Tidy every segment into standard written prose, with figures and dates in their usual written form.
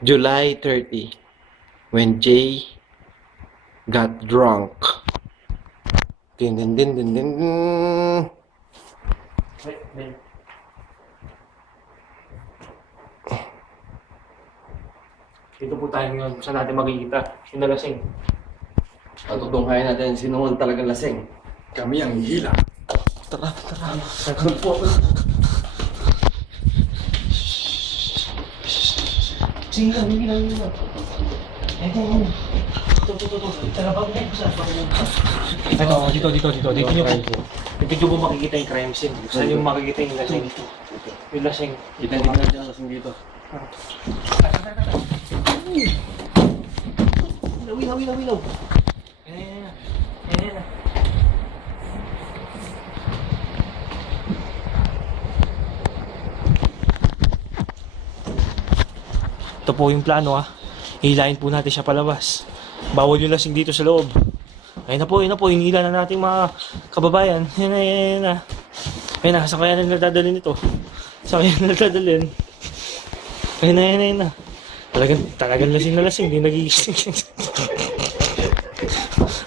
July 30, when Jay got drunk. Din din din din din. Wait. Dito po tayo ngayon. Saan natin makikita? Yung nalasing. Tutunghayan natin sino ang talagang lasing. Kami ang hila. Tara. Saan po? Sige lang. Ayan. Ito. Tara, bago tayo sa Ito, dito. Dito po makikita yung crime scene. Saan yung makikita yung lasing? Yung lasing. Kita dyan lasing dito. Ilaw. Ayan. Ito po yung plano Hilahin po natin siya palabas. Bawal yung lasing dito sa loob. Ayun na po. Hinila na natin mga kababayan. Ayan na. Saan kaya nila dadalhin ito? Ayun na. Talagang lasing na lasing. Hindi nagigising.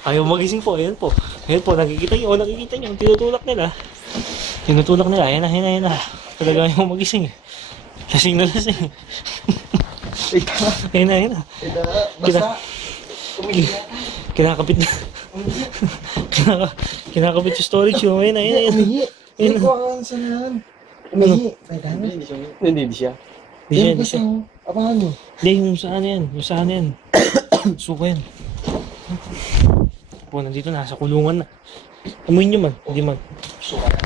Ayaw magising po. Ayan po. Nakikita nyo. Tinutulak nila. Ayan na. Talaga ayaw magising. Lasing na lasing. Ayan na. Basta. Kinakapit na. Kinakapit yung storage yung. Ayan na. Umihi. Hindi ko akong saan yan. Umihi. Hindi siya. Apahan mo. Hindi, yung saan yan. Suko yan. Po, nandito na. Sa kulungan na. Amuin nyo man. Hindi man. Suka na.